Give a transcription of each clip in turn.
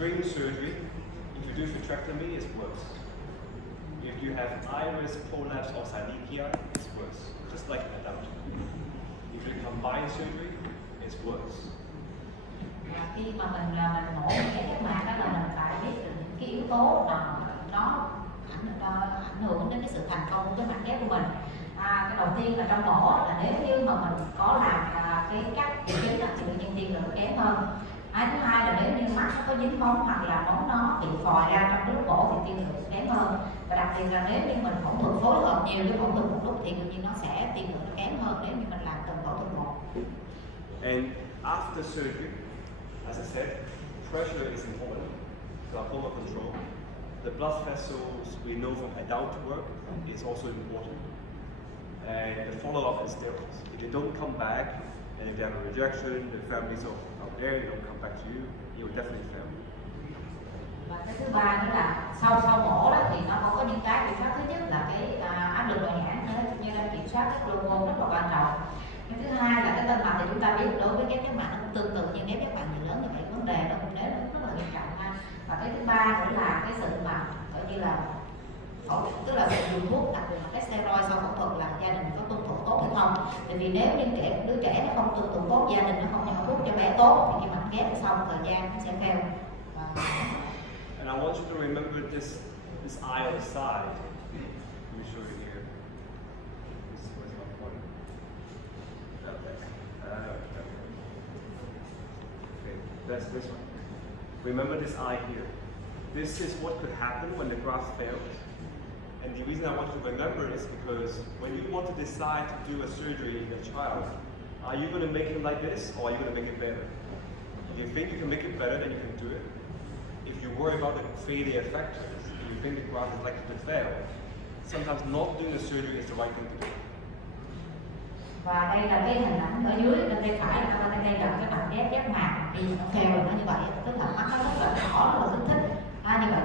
during surgery, if you do vitrectomy, it's worse. If you have iris prolapse or synechia, it's worse, just like adult. If you combine surgery, it's worse. Khi mà mình mổ cái giác mạc đó là mình phải biết được những cái yếu tố mà nó ảnh hưởng đến cái sự thành công của cái mạch ghép của mình. Cái đầu tiên là trong mổ là nếu như mà mình có làm cái cắt triệu chứng thì tự nhiên tiên lượng kém hơn. Thứ hai là nếu như mắt nó có dính móng hoặc là móng nó bị phòi ra trong cái lúc mổ thì tiên lượng kém hơn. Và đặc biệt là nếu như mình phẫu thuật phối hợp nhiều cái phẫu thuật một lúc thì tự nhiên nó sẽ tiên lượng kém hơn nếu như mình làm từng phẫu thuật một. And after surgery, as I said, pressure is important, glaucoma control. The blood vessels we know from adult work is also important. And the follow-up is steroids. If they don't come back, and if they have a rejection, the families out there, they don't come back to you, you will definitely fail. Và cái thứ ba nữa là sau mổ đó thì nó cũng có những cái kiểm soát. Thứ nhất là cái áp lực nội nhãn như là kiểm soát cái hormone rất là quan trọng. Cái thứ hai là cái tân mạch thì chúng ta biết đối với ghép giác mạc nó cũng tương tự như ghép giác mạc người lớn, như vậy vấn đề nó cũng đến rất là nghiêm trọng ha. Và cái thứ ba nữa là cái sự mà gọi như là tức là sự dùng thuốc, đặc biệt là cái steroid sau phẫu thuật là gia đình có tuân thủ tốt hay không. Tại vì nếu như đứa trẻ nó không tuân thủ tốt, gia đình nó không nhận thuốc cho bé tốt thì cái mạch ghép sau một thời gian nó sẽ fail. And I want you to remember this eye on the side. Let me show you here. This was my point. Okay, that's this one. Remember this eye here. This is what could happen when the graft fails. And the reason I want you to remember is because when you want to decide to do a surgery in a child, are you going to make it like this or are you going to make it better? If you think you can make it better, then you can do it. If you worry about the failure factors, if you think the graft is likely to fail, sometimes not doing the surgery is the right thing to do. Và đây là cái hình ảnh ở dưới bên tay phải, đây là cái mạch ghép giác mạc thì nó fail rồi, nó như vậy, tức là mắt nó rất là đỏ, rất là kích thích. Như vậy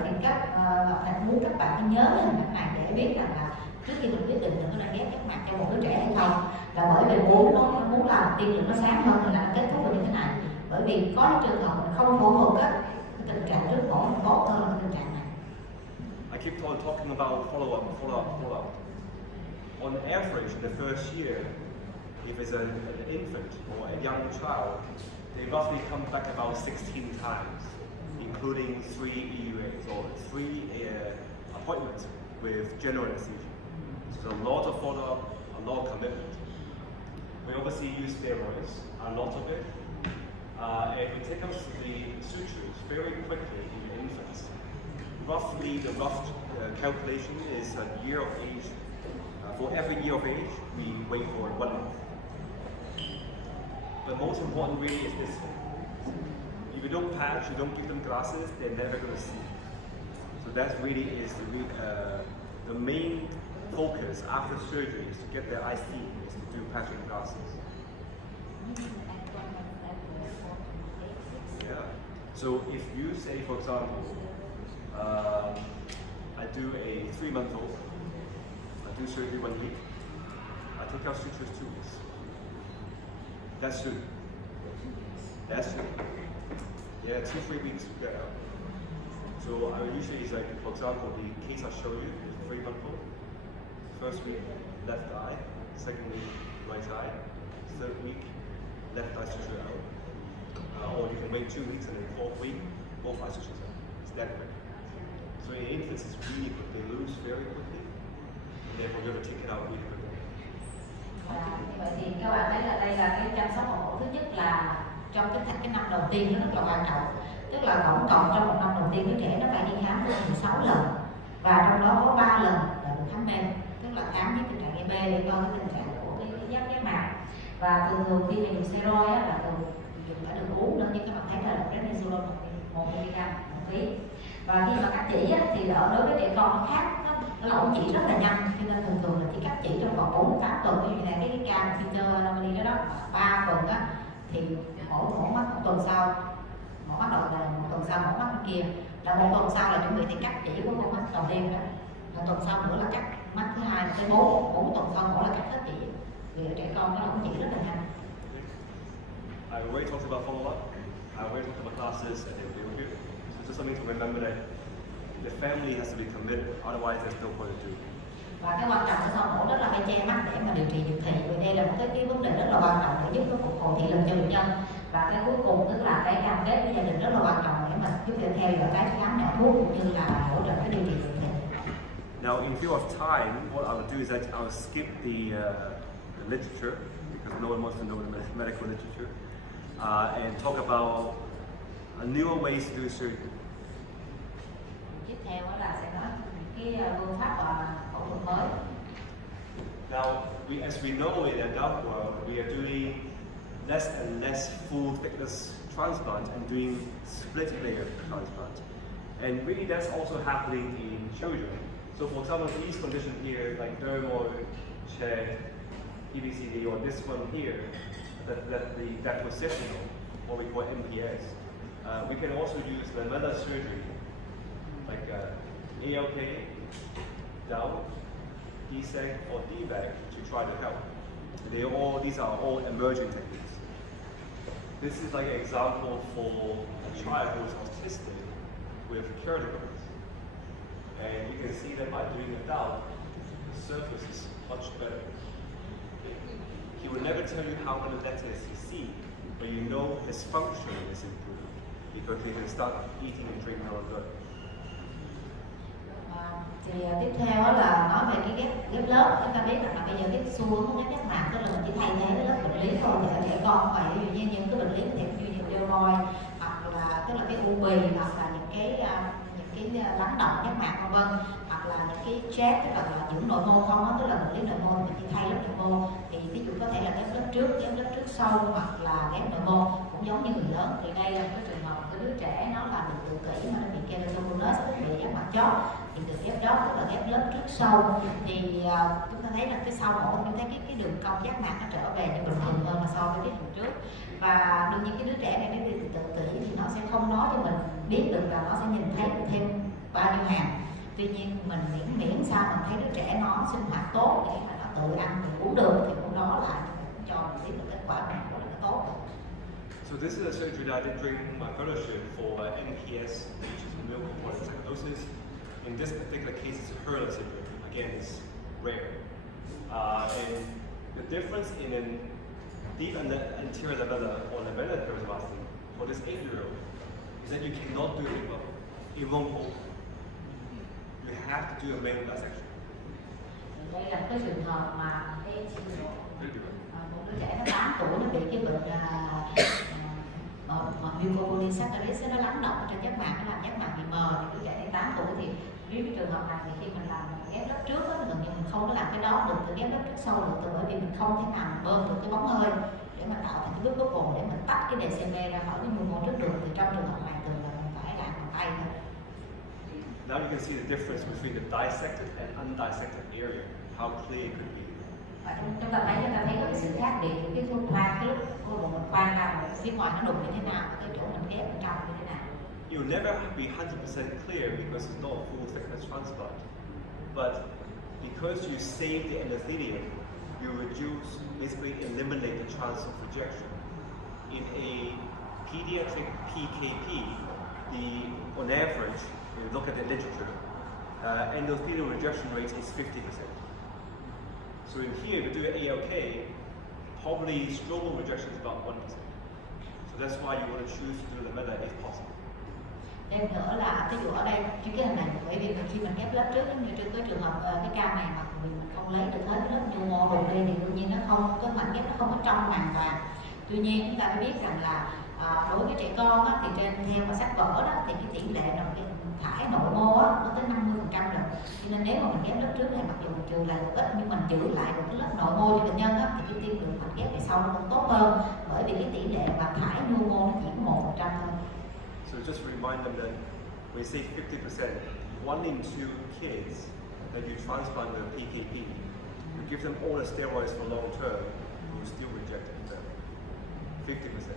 thì muốn các bạn nhớ cái hình ảnh này để biết rằng là trước khi mình quyết định mình có nên ghép giác mạc cho một đứa trẻ hay không, là bởi vì muốn làm tiên lượng nó sáng hơn là kết thúc như thế này. Bởi vì có những trường hợp mình không phẫu thuật á, tình trạng trước mổ mình tốt hơn là tình trạng này. I keep talking about follow-up. On average, in the first year, if it's an infant or a young child, they roughly come back about 16 times, including 3 EUAs or 3 appointments with general anesthesia. So a lot of follow-up, a lot of commitment. We obviously use steroids, a lot of it. And we take us the sutures very quickly in infants. Roughly, the rough calculation is a year of age. For every year of age, we wait for 1 month. The most important really is this thing. If you don't patch, you don't give them glasses, they're never going to see. So that really is the main focus after surgery is to get their eyes seen, is to do patching glasses. Yeah. So if you say, for example, I do a 3-month-old, I do surgery 1 week, I take out sutures 2 weeks. That's soon. That's soon. Yeah, 2-3 weeks to get out. So I usually is like, for example, the case I show you is 3-month-old. First week, left eye. Second week, right eye. Third week, left eye suture out. Or you can wait 2 weeks and then 4th week, both eye sutures out. It's that quick. So in infants, it's really quick. They lose very quickly. And therefore, you have to take it out really quickly. Như vậy thì các bạn thấy là đây là cái chăm sóc mổ thứ nhất là trong cái năm đầu tiên nó rất là quan trọng. Tức là tổng cộng trong một năm đầu tiên đứa trẻ nó phải đi khám 16 lần và trong đó có 3 lần là được khám men, tức là khám với tình trạng gây mê liên quan đến tình trạng của cái giác mạc. Và thường khi mà dùng steroid là dùng phải được uống nữa, nhưng các bạn thấy là prednisolone 1 mg một ký. Và khi mà cắt chỉ thì đối với trẻ con nó khác, nó ổn chỉ rất là nhanh, cho nên thường là chỉ cắt chỉ trong vòng 4-8 tuần. Ví dụ như là cái cam Peter Anomaly đó 3 tuần á thì mổ mắt 1 tuần sau, mổ mắt đầu là 1 tuần sau, mổ mắt bên kia là 1 tuần sau là chuẩn bị thì cắt chỉ của con mắt đầu tiên đó, là tuần sau nữa là cắt mắt thứ hai tới 4 tuần sau mổ là cắt hết chỉ. Vì ở trẻ con nó ổn chỉ rất là nhanh. I already talked about follow-up. I already talked about classes and they were here. So just something to remember that the family has to be committed, otherwise there's no point to do. Và cái quan trọng của sau mổ đó là phải che mắt để mà điều trị nhược thị. Vì đây là một cái vấn đề rất là quan trọng để giúp nó phục hồi thị lực cho bệnh nhân. Và cái cuối cùng tức là cái cam kết của gia đình rất là quan trọng để mà giúp cho theo dõi cái khám nhà thuốc cũng như là hỗ trợ cái điều trị nhược thị. Now, in view of time, what I'll do is that I'll skip the literature because no one wants to know the medical literature, and talk about newer ways to do surgery. Tiếp theo là sẽ nói cái phương pháp và phẫu thuật mới. Now, as we know in the adult world, we are doing less and less full thickness transplant and doing split layer transplant. And really that's also happening in children. So for some of these conditions here, like dermal, shed, PBCD, or this one here, that positional, what we call MPS, we can also use lamellar surgery, like ALK, down, DSEC, or DVAC to try to help. These are all emerging techniques. This is like an example for a child who is autistic with keratoplasty. And you can see that by doing it down, the surface is much better. He will never tell you how many letters he sees, but you know his function is improved because he can start eating and drinking on good. Thì tiếp theo là nói về cái ghép lớp. Chúng ta biết rằng là bây giờ cái xu hướng của ghép giác mạc tức là mình chỉ thay thế cái lớp bệnh lý thôi để trẻ con. Vậy ví dụ như những cái bệnh lý thì như những dermoid hoặc là tức là cái u bì hoặc là những cái lắng động giác mạc vân vân, hoặc là những cái jet tức là những nội mô không, tức là bệnh lý nội mô mình chỉ thay lớp nội mô. Thì ví dụ có thể là ghép lớp trước sau hoặc là ghép nội mô cũng giống như người lớn. Thì đây là cái trường hợp cái đứa trẻ nó là bị tự kỷ mà nó bị keratoplasty, tức bị giác mạc chóp, thì được ghép đó tức là ghép lớp trước sau. Thì chúng ta thấy là cái sau mổ chúng thấy cái đường cong giác mạc nó trở về như bình thường hơn là so với cái phần trước. Và đương nhiên cái đứa trẻ này nếu bị tự kỷ thì nó sẽ không nói cho mình biết được là nó sẽ nhìn thấy được thêm bao nhiêu hàng. Tuy nhiên mình miễn sao mình thấy đứa trẻ nó sinh hoạt tốt để mà nó tự ăn tự uống được thì cũng đó là cho mình biết được kết quả của nó là tốt. So this is a surgery that I did during my fellowship for MPS, which is milk-reported psychosis. In this particular case, it's Hurler syndrome. Again, it's rare. And the difference in a deep anterior lamellar or lamellar keratoplasty for this 8-year-old is that you cannot do it well. It won't hold. You have to do a manual dissection. Đây là cái trường hợp mà một đứa trẻ nó 8 tuổi nó bị cái bệnh mucopolysaccharides nó lắng động trên giác mạc, nó làm giác mạc bị mờ. Thì đứa trẻ đến 8 tuổi thì với cái trường hợp này thì khi mình làm ghép lớp trước đó, gần như mình không có làm cái đó được, từ ghép lớp trước sau được, từ bởi vì mình không thể nào bơm được cái bóng hơi để mà tạo thành cái bước bubble để mình tách cái DCB ra khỏi cái nhu mô trước được. Thì trong trường hợp này thường là mình phải làm bằng tay thôi. Now you can see the difference between the dissected and undissected area, how clear it could be. Và chúng ta thấy có cái sự khác biệt cái thuốc khoan cái lúc của mình khoan ra mà phía ngoài nó đục như thế nào, cái chỗ mình ghép bên trong như thế nào. You'll never be 100% clear because it's not a full thickness transplant. But because you save the endothelium, you basically eliminate the chance of rejection. In a pediatric PKP, on average, if you look at the literature, endothelial rejection rate is 50%. So in here, if you do ALK, probably stromal rejection is about 1%. So that's why you want to choose to do lamellar if possible. Thêm nữa là ví dụ ở đây cái hình này, bởi vì khi mình ghép lớp trước như trước cái trường hợp cái ca này mà mình không lấy được hết cái lớp nhu mô đục lên thì đương nhiên nó không, cái mảnh ghép nó không có trong hoàn toàn. Tuy nhiên chúng ta phải biết rằng là đối với trẻ con á, thì theo sách vở đó thì cái tỷ lệ thải nội mô á, nó tới 50% rồi. Cho nên nếu mà mình ghép lớp trước này mặc dù mình trừ lại một ít nhưng mình giữ lại được cái lớp nội mô cho bệnh nhân á, thì cái tiên lượng mạch ghép về sau nó cũng tốt hơn, bởi vì cái tỷ lệ mà thải nhu mô nó chỉ có 1% thôi. So just remind them that when you say 50%, 1 in 2 kids that you transplant with a PKP, you give them all the steroids for long term, you will still reject them. 50%.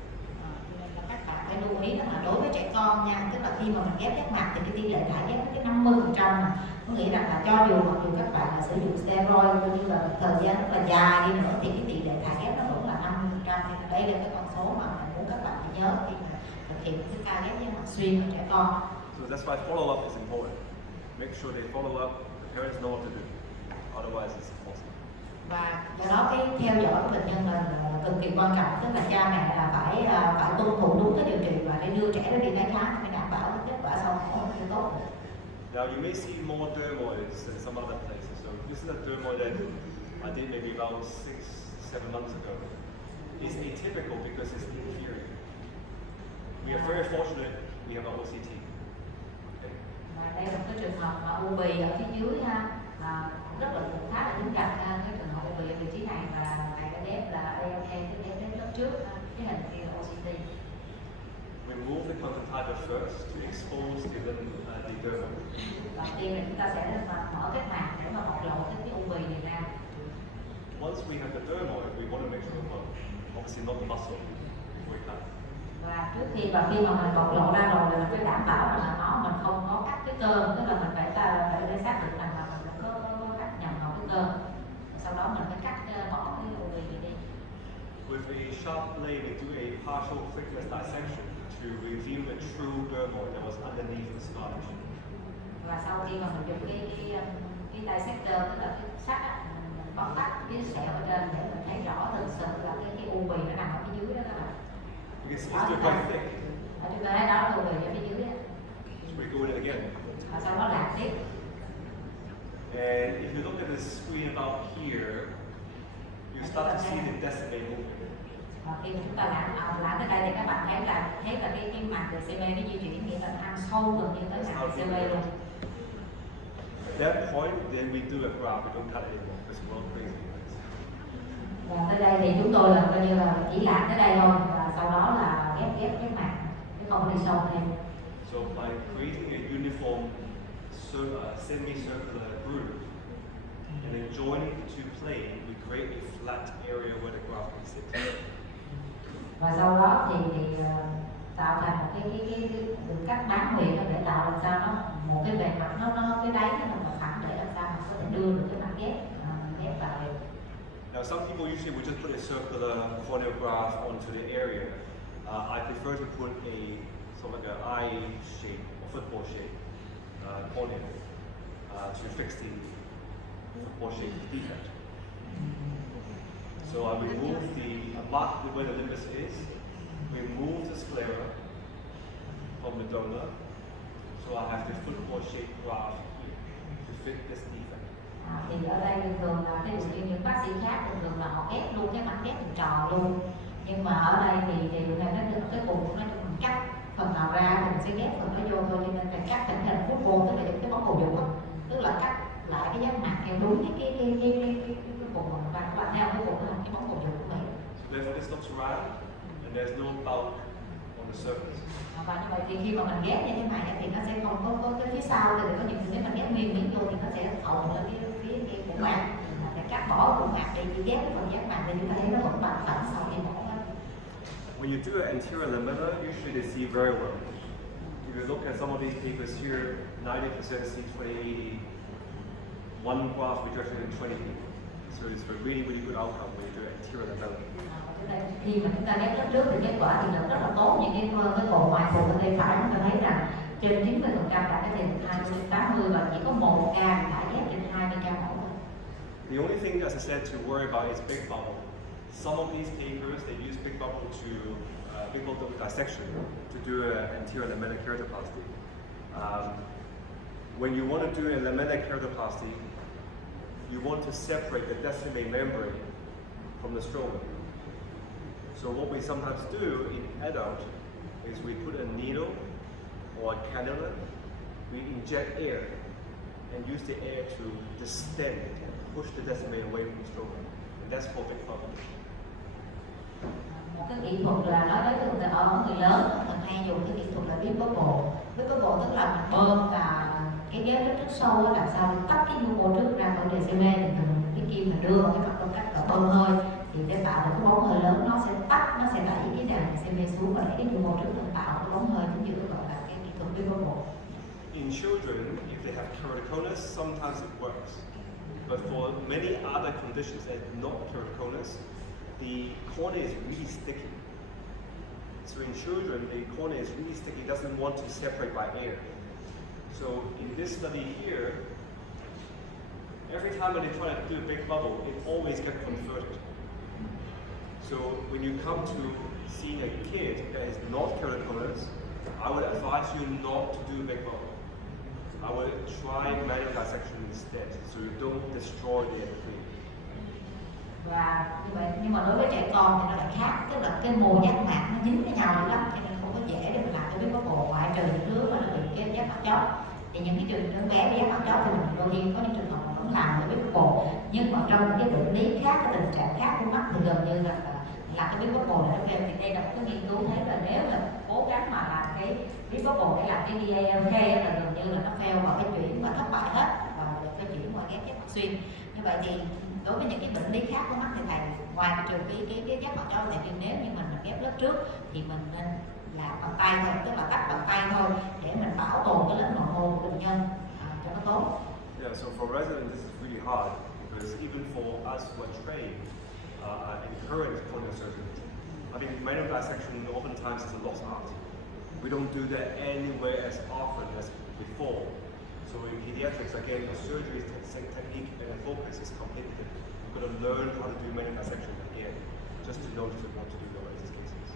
Các bạn phải lưu ý là đối với trẻ con nha, tức là khi mà mình ghép giác mạc thì cái tỷ lệ thải ghép cái 50%, có nghĩa rằng là cho dù mặc dù các bạn là sử dụng steroid như là thời gian rất là dài đi nữa thì cái tỷ lệ thải ghép nó vẫn là 50%. Thì đây là cái con số mà mình muốn các bạn phải nhớ khi mà thực hiện cái ca ghép giác mạc xuyên của trẻ con. So that's why follow-up is important. Make sure they follow up, the parents know what to do. Otherwise it's impossible. Và do đó cái theo dõi của bệnh nhân là cực kỳ quan trọng, tức là cha mẹ là phải tuân thủ đúng cái điều trị và để đưa trẻ nó đi tái khám để đảm bảo cái kết quả sau mổ nó tốt. Now you may see more dermoids in some other places. So this is a dermoid that I did maybe about 6-7 months ago. It's atypical because it's inferior. We are very fortunate we have an OCT. Okay. Và đây là một cái trường hợp mà u bì ở phía dưới ha, rất là khá là hiếm gặp cái trường hợp u bì ở vị trí này và thầy đã ghép là ALK cái ghép lớp trước cái hình kia là OCT. Remove the conjunctiva first to expose the dermal. Đầu tiên là chúng ta sẽ mở cái màng để mà bộc lộ cái u bì này ra. Once we have the dermoid, we want to make sure, obviously not the muscle before we cut. Và trước khi mà mình bộc lộ ra rồi là mình phải đảm bảo là mình không có cắt cái cơ, tức là mình phải để xác định rằng là mình đừng có cắt nhầm vào cái cơ. Sau đó mình phải cắt bỏ cái u bì này đi. With a sharp blade, we do a partial thickness dissection to reveal the true dermoid that was underneath the scar tissue. Và sau khi mà mình dùng cái dissector, tức là cái sắt á, mình bóc tách cái sẹo ở trên để mình thấy rõ thực sự là cái u bì nó nằm ở phía dưới đó các bạn. It's still quite thick. Ở chúng ta thấy đó là u bì ở phía dưới á. So we go in it again. Và sau đó làm tiếp. And if you look at the screen about here, you start to see the decimate moving. Khi chúng ta làm tới đây thì các bạn thấy là cái mạch DCB nó di chuyển, nghĩa là nó ăn sâu gần như tới mạch DCB luôn. At that point, then we do a graft. We don't cut it anymore because we're all crazy. Và tới đây thì chúng tôi là coi như là chỉ làm tới đây thôi, và sau đó là ghép cái mạch, chứ không có đi sâu thêm. So by creating a uniform semicircular groove and then joining the two planes, we create a flat area where the graft can sit. Và sau đó thì tạo thành một cái đường cắt bán nguyệt để tạo làm sao nó một cái bề mặt nó cái đáy nó phẳng để làm sao mình có thể đưa được cái mặt ghép vào được. Now some people usually will just put a circular corneal graft onto the area. I prefer to put a sort of like an eye shape or football shape cornea to fix the football shape defect. So I remove mark where the limbus is, remove the sclera from the donor, so I have the football shaped graft here to fit this defect. Thì ở đây thường là ví dụ như những bác sĩ khác thường là họ ghép luôn cái mặt ghép hình tròn luôn, nhưng mà ở đây thì điều này nó được cái vùng nó mình cắt phần nào ra thì mình sẽ ghép phần nó vô thôi, cho nên là cắt thành hình football, tức là những cái bóng bầu dục á, tức là cắt lại cái giác mạc theo đúng cái vùng mà bạn theo cái vùng là cái bóng bầu dục của mình. Therefore, this looks round and there's no bulk on the surface. Và như vậy thì khi mà mình ghép như thế này thì nó sẽ không có cái phía sau, thì có những nếu mình ghép nguyên miếng vô thì nó sẽ phồng lên phía bụng mạc, phải cắt bỏ bụng mạc để chỉ ghép cái phần giác mạc để chúng ta thấy nó vẫn bằng phẳng sau khi mổ. When you do an anterior lamella, usually they see very well. If you look at some of these papers here, 90% see 20/80, one graft rejection in 20 people. So it's a really, really good outcome when you do anterior lamella. Khi mà chúng ta ghép lớp trước thì kết quả thì được rất là tốt, những cái bộ ngoài cùng bên tay phải chúng ta thấy rằng trên 90% đã cái tiền 20-80 và chỉ có một ca đã ghép trên 20 ca mổ. The only thing, as I said, to worry about is big bubble. Some of these papers they use big bubble dissection to do an anterior lamellar keratoplasty. When you want to do a lamellar keratoplasty, you want to separate the decimate membrane from the stroma. So what we sometimes do in adult is we put a needle or a cannula, we inject air and use the air to distend and push the decimate away from the stroma. And that's called big bubble. Một cái kỹ thuật là nói đến ở người lớn mình hay dùng cái kỹ thuật là big bubble. Big bubble tức là mình bơm và cái ghép rất sâu làm sao để tách cái nhu mô trước ra khỏi decimate, thì thường cái kim mình đưa vào cái mặt công cách là bơm hơi thì để tạo được cái bóng hơi lớn, nó sẽ đẩy cái đàn decimate xuống và đẩy cái nhu mô trước để tạo cái bóng hơi chính giữa, gọi là cái kỹ thuật big bubble. In children, if they have keratoconus, sometimes it works. But for many other conditions that are not keratoconus, the cornea is really sticky. So in children, the cornea is really sticky, it doesn't want to separate by air. So in this study here, every time when they try to do a big bubble, it always gets converted. So when you come to seeing a kid that is not keratoconus, I would advise you not to do a big bubble. I would try manual dissection instead, so you don't destroy the epithelium. Và như vậy, nhưng mà đối với trẻ con thì nó lại khác, tức là cái mô giác mạc nó dính với nhau dữ lắm, cho nên không có dễ để mình làm cái big bubble, ngoại trừ những đứa mà nó bị cái giác mạc chóp. Thì những cái trường đứa bé bị giác mạc chóp thì mình đôi khi có những trường hợp không làm được big bubble, nhưng mà trong cái bệnh lý khác, cái tình trạng khác của mắt thì gần như là cái big bubble này nó fail. Thì đây là một cái nghiên cứu thấy là nếu mà cố gắng mà làm cái big bubble để làm cái DALK là gần như là nó fail vào cái chuyển và thất bại hết, và cái chuyển qua ghép giác mạc xuyên. Như vậy thì đối với những cái bệnh lý khác của mắt thì thầy ngoài trừ cái giác mạc cho thầy khuyên nếu như mình ghép lớp trước thì mình nên làm bằng tay thôi, tức là cắt bằng tay thôi để mình bảo tồn cái lẫn nội mô của bệnh nhân cho nó tốt. Yeah, so for residents this is really hard because even for us who are trained in current corneal surgery, I think manual dissection oftentimes is a lost art. We don't do that anywhere as often as before. So in pediatrics, again, the surgery technique and the focus is completely different. We've got to learn how to do manual dissection again, just to know what to do in these cases.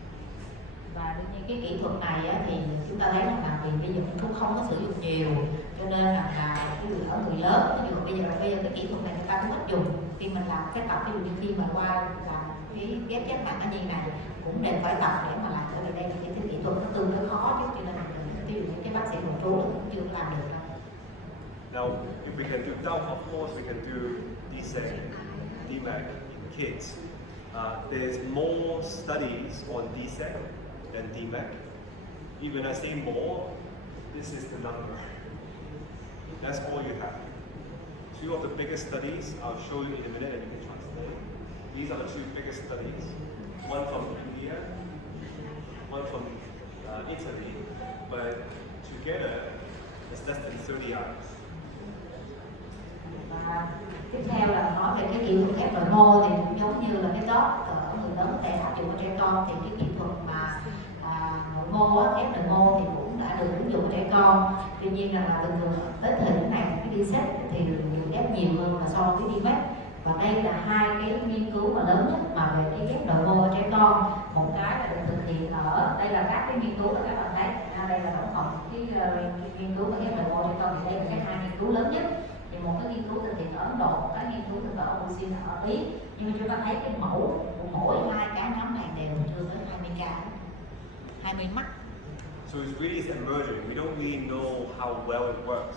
Và đương nhiên cái kỹ thuật này á, thì chúng ta thấy là vì bây giờ mình cũng không có sử dụng nhiều, cho nên là ví dụ ở người lớn, ví dụ bây giờ cái kỹ thuật này người ta cũng ít dùng. Khi mình làm cái tập, ví dụ như khi mà qua làm cái ghép giác mạc ở nhi này cũng đều phải tập để mà làm, bởi vì đây là cái kỹ thuật nó tương đối khó chứ, cho nên là ví dụ những cái bác sĩ nội trú cũng chưa làm được đâu. Now, if we can do doubt, of course we can do DSEC, DMAC in kids. There's more studies on DSEC than DMAC. Even I say more, this is the number. That's all you have. Two of the biggest studies, I'll show you in a minute and you can translate. These are the two biggest studies. One from India, one from Italy, but together it's less than 30 hours. Và tiếp theo là nói về cái kỹ thuật ghép nội mô thì cũng giống như là cái đó ở người lớn có thể áp dụng ở trẻ con, thì cái kỹ thuật mà nội mô ghép nội mô thì cũng đã được ứng dụng ở trẻ con. Tuy nhiên là thường thường tới thời điểm này cái DSEC thì được ghép nhiều hơn là so với DMAC. Và đây là hai cái nghiên cứu mà lớn nhất mà về cái ghép nội mô ở trẻ con. Một cái là được thực hiện ở đây là các cái nghiên cứu các bạn thấy, đây là tổng hợp cái nghiên cứu về ghép nội mô trẻ con, thì đây là cái hai nghiên cứu lớn nhất. Thì một cái nghiên cứu thực hiện ở Ấn Độ, một cái nghiên cứu thực hiện ở Brazil ở Ý, nhưng mà chúng ta thấy cái mẫu của mỗi hai cái nhóm này đều chưa tới 20 ca, 20 mắt. So it really is emerging. We don't really know how well it works,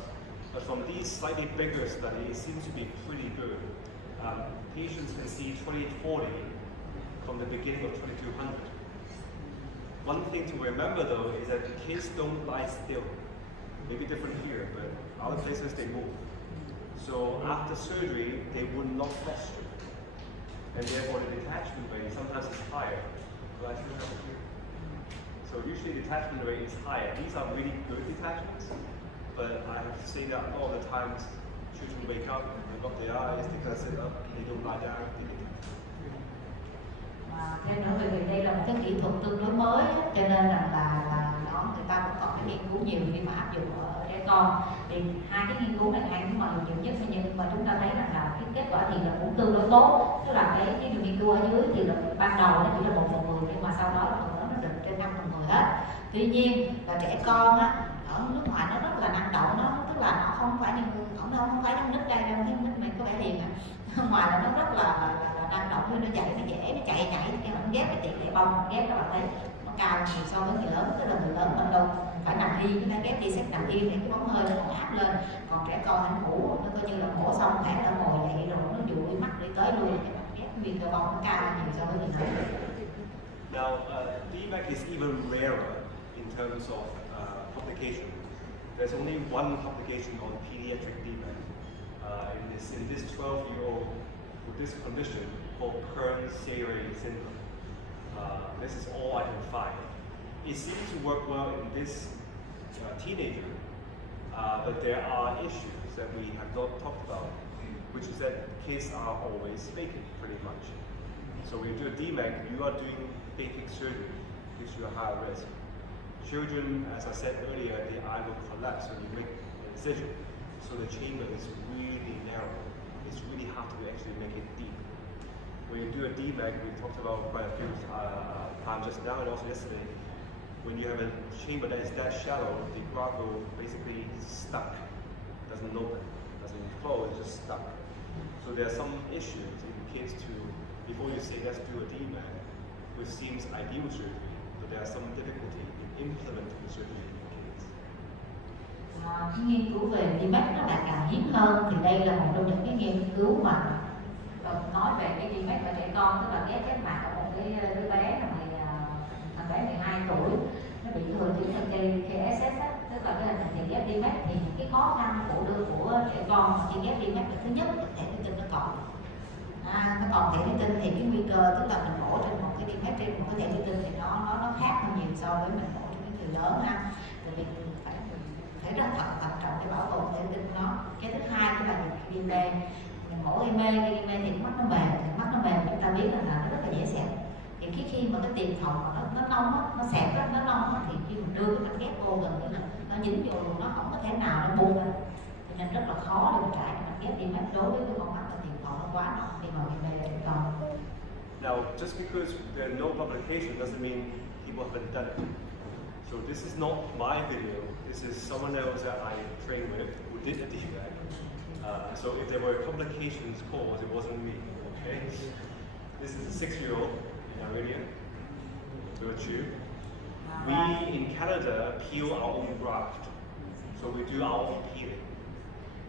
but from these slightly bigger studies, it seems to be pretty good. Patients can see 20/40 from the beginning of 2200. One thing to remember though is that kids don't lie still. Maybe different here, but other places they move. So after surgery, they would not posture, and therefore the detachment rate sometimes is higher. But I still have it here. So usually detachment rate is higher. These are really good detachments, but I have to say that a lot of the times children wake up and they lock their eyes, they kind of sit up, they don't lie down, they detach. Thêm nữa vì đây là một cái kỹ thuật tương đối mới, cho nên là nó người ta cũng còn phải nghiên cứu nhiều khi mà áp dụng ở trẻ con. Thì hai cái nghiên cứu này hai cái mà nhiều nhất, nhưng mà chúng ta thấy rằng là cái kết quả thì là cũng tương đối tốt. Tức là cái nghiên cứu ở dưới thì là ban đầu nó chỉ là 1/10, nhưng mà sau đó là nó được trên 5/10 hết. Tuy nhiên là trẻ con á, ở nước ngoài nó rất là năng động, nó tức là nó không phải như không phải trong nít đây đâu, thấy nít mình có vẻ hiền à. Ngoài là nó rất là năng động, nó dậy nó dễ, nó chạy nhảy, cái nó ghép cái tỷ lệ bông ghép các bạn thấy nó cao nhiều so với người lớn. Tức là người lớn mình đâu phải nằm yên, chúng ta ghép đi xét nằm yên thì cái bóng hơi nó còn áp lên, còn trẻ con nó ngủ, nó coi như là mổ xong thể nó ngồi dậy rồi nó dụi mắt đi tới luôn, cái bạn ghép nguyên cơ bông nó cao nhiều so với người lớn. Now, DMAC is even rarer in terms of publication. There's only one publication on pediatric DMAC in this 12-year-old with this condition called Kern-Sayre syndrome. This is all I can find. It seems to work well in this teenager, but there are issues that we have not talked about, which is that kids are always faking pretty much. So when you do a DMAC, you are doing phakic surgery, gives you a higher risk. Children, as I said earlier, the eye will collapse when you make an incision. So the chamber is really narrow. It's really hard to actually make it deep. When you do a DMAC, we talked about quite a few times just now and also yesterday. When you have a chamber that is that shallow, the graft will basically stuck. Doesn't open, doesn't close, it's just stuck. So there are some issues in kids to, before you say let's do a DMAC, which seems ideal surgery, but there are some difficulty in implementing surgery in kids. Cái nghiên cứu về DMAC nó lại càng hiếm hơn, thì đây là một trong những cái nghiên cứu mà nói về cái DMAC ở trẻ con, tức là ghép mạc ở một cái đứa bé thằng bé 12 tuổi nó bị thừa thuyên thần kinh KSS á, tức là cái hình thành ghép DMAC. Thì cái khó khăn của trẻ con khi ghép DMAC là thứ nhất là thể thủy tinh nó còn thể thủy tinh thì cái nguy cơ tức là mình mổ trên một cái DMAC trên một cái thể thủy tinh thì nó khác hơn nhiều so với mình mổ trên cái người lớn ha. Thì mình phải rất thận trọng để bảo tồn thể thủy tinh của nó. Cái thứ hai đó là gây mê. Mình mổ gây mê thì mắt nó mềm chúng ta biết là nó rất là dễ xẹp. Thì khi mà cái tiền phòng nó nông á, nó xẹp á, nó nông á, thì khi mình đưa cái mạch ghép vô gần như là nó dính vô luôn, nó không có thể nào nó buông ra, cho nên rất là khó để mình trải cái mạch ghép DMAC đối với cái con mắt là tiền phòng nó quá nông khi mà gây mê là trẻ con. Now, just because there are no publication doesn't mean people haven't done it. So this is not my video. This is someone else that I trained with who did a DMAC. So if there were complications caused, it wasn't me. Okay. This is a 6-year-old in Australia. We in Canada peel our own graft, so we do our own peeling.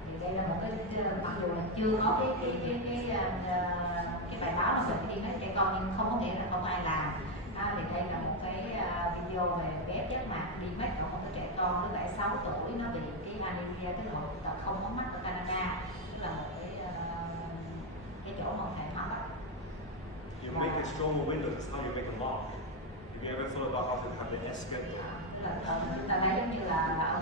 Thì đây là một cái mặc dù là chưa có cái bài báo về cái DMAC trẻ con nhưng không có nghĩa là không ai làm. Thì đây là một cái video về ghép chất mạc DMAC của một cái trẻ con tới 6 tuổi nó bị cái anemia, cái độ tật không có mắt ở Canada, tức là một cái chỗ không thể hóa bệnh. You make a stronger window. That's how you make a mark. Have you ever thought about how to have the S get there? Chúng ta thấy giống như là ở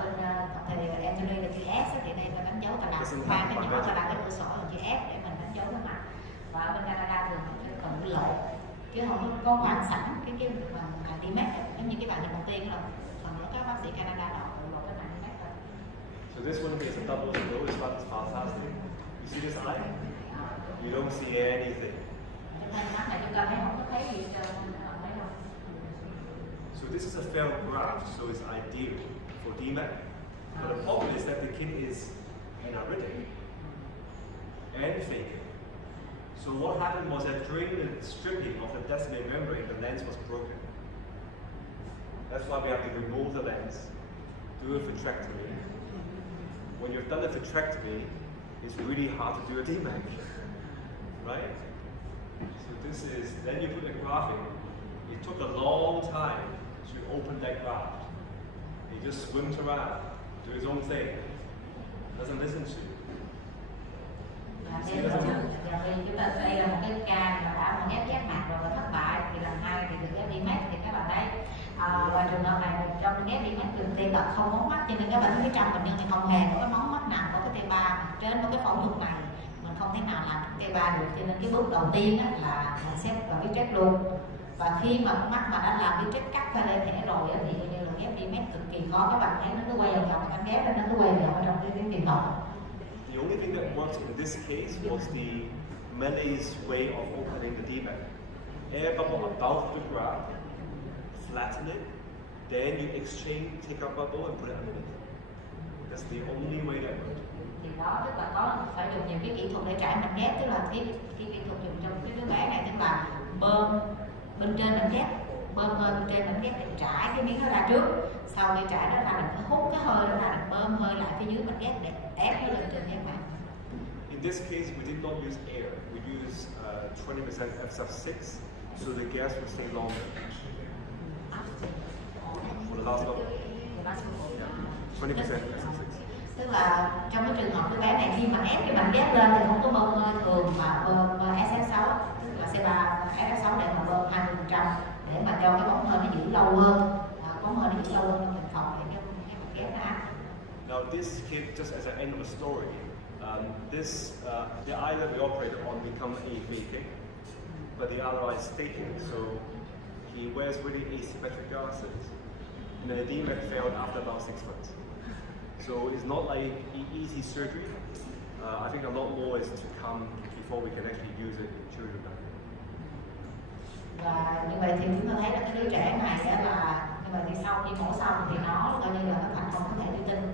bên thì Anthony là chữ S thì đây là đánh dấu ta đặt khoan cái nhỏ ta đặt cái cửa sổ là chữ F để mình đánh dấu cái mặt. Và ở bên Canada thường mình cần cái lộ chứ không có khoan sẵn cái bằng DMAC. Giống như cái bài đầu tiên là phần nữa các bác sĩ Canada đọc lộ cái bằng DMAC rồi. So this one is a double window. It's fantastic. You see this eye? You don't see anything. Mắt này chúng ta thấy không có thấy gì trơn. So this is a failed graft, so it's ideal for DMAC. But the problem is that the kid is anaridic and faking. So what happened was that during the stripping of the descemet membrane, the lens was broken. That's why we have to remove the lens, do a vitrectomy. When you've done a vitrectomy, it's really hard to do a DMAC, right? So this is, then you put the graft in. It took a long time to open that graft. He just swims around, do his own thing, doesn't listen to you. Đây là một cái ca mà đã ghép giác mạc rồi và thất bại, thì lần 2 thì được ghép DMAC thì các bạn thấy và trường hợp này một trong ghép DMAC từ tê bật không móng mắt, cho nên các bạn thấy trong bệnh nhân thì không hề có cái móng mắt nào có cái T3 trên một cái phẫu thuật này mình không thể nào làm T3 được, cho nên cái bước đầu tiên là mình xếp vào viết trách luôn. Và khi mà con mắt mà đã làm viết trách cắt ra lên thẻ rồi thì coi như là ghép DMAC cực kỳ khó, các bạn thấy nó cứ quay vòng cánh ghép nó cứ quay vòng ở trong cái tiền phòng. The only thing that worked in this case was the Melay's way of opening the DMAC. Air bubble above the graft, flatten it, then you exchange, take out bubble and put it underneath. That's the only way that worked. Thì đó tức là có phải dùng nhiều cái kỹ thuật để trải mạch ghép, tức là cái kỹ thuật dùng trong cái đứa bé này tức là bơm bên trên mạch ghép, bơm hơi bên trên mạch ghép để trải cái miếng nó ra trước, sau khi trải nó ra mình hút cái hơi đó ra, bơm hơi lại phía dưới mạch ghép để ép nó lên trên ghép mạc. In this case, we did not use air. We used 20% F6, so the gas will stay longer. For the last bubble. 20% F6. Tức là trong cái trường hợp đứa bé này khi mà ép cái mạch ghép lên thì không có bơm hơi thường mà bơm SF6, tức là C3 SF6 để mà bơm 20% để mà cho cái bóng hơi nó giữ lâu hơn, bóng hơi nó giữ lâu hơn trong mình phòng để cái mạch ghép nó áp. Now this kid, just as an end of a story, the eye that we operated on become aphakic, but the other eye is phakic, so he wears really asymmetric glasses. and the edema failed after about 6 months. So it's not like easy surgery. I think a lot more is to come before we can actually use it in children. Và như vậy thì chúng ta thấy là cái đứa trẻ này á là như vậy thì sau khi mổ xong thì nó coi như là nó thành công có thể thủy tinh.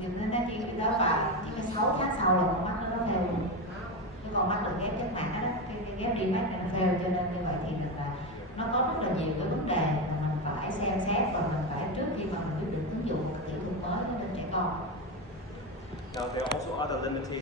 Thì nó chỉ đó và chỉ có 6 tháng sau là con mắt nó phêu, cái con mắt được ghép chất mạc đó, cái ghép đi mắt nó phêu, cho nên như vậy thì là nó có rất là nhiều cái vấn đề mà mình phải xem xét và mình phải trước khi mà mình quyết định ứng dụng kỹ thuật mới cho trẻ con. Now there are also other limitations.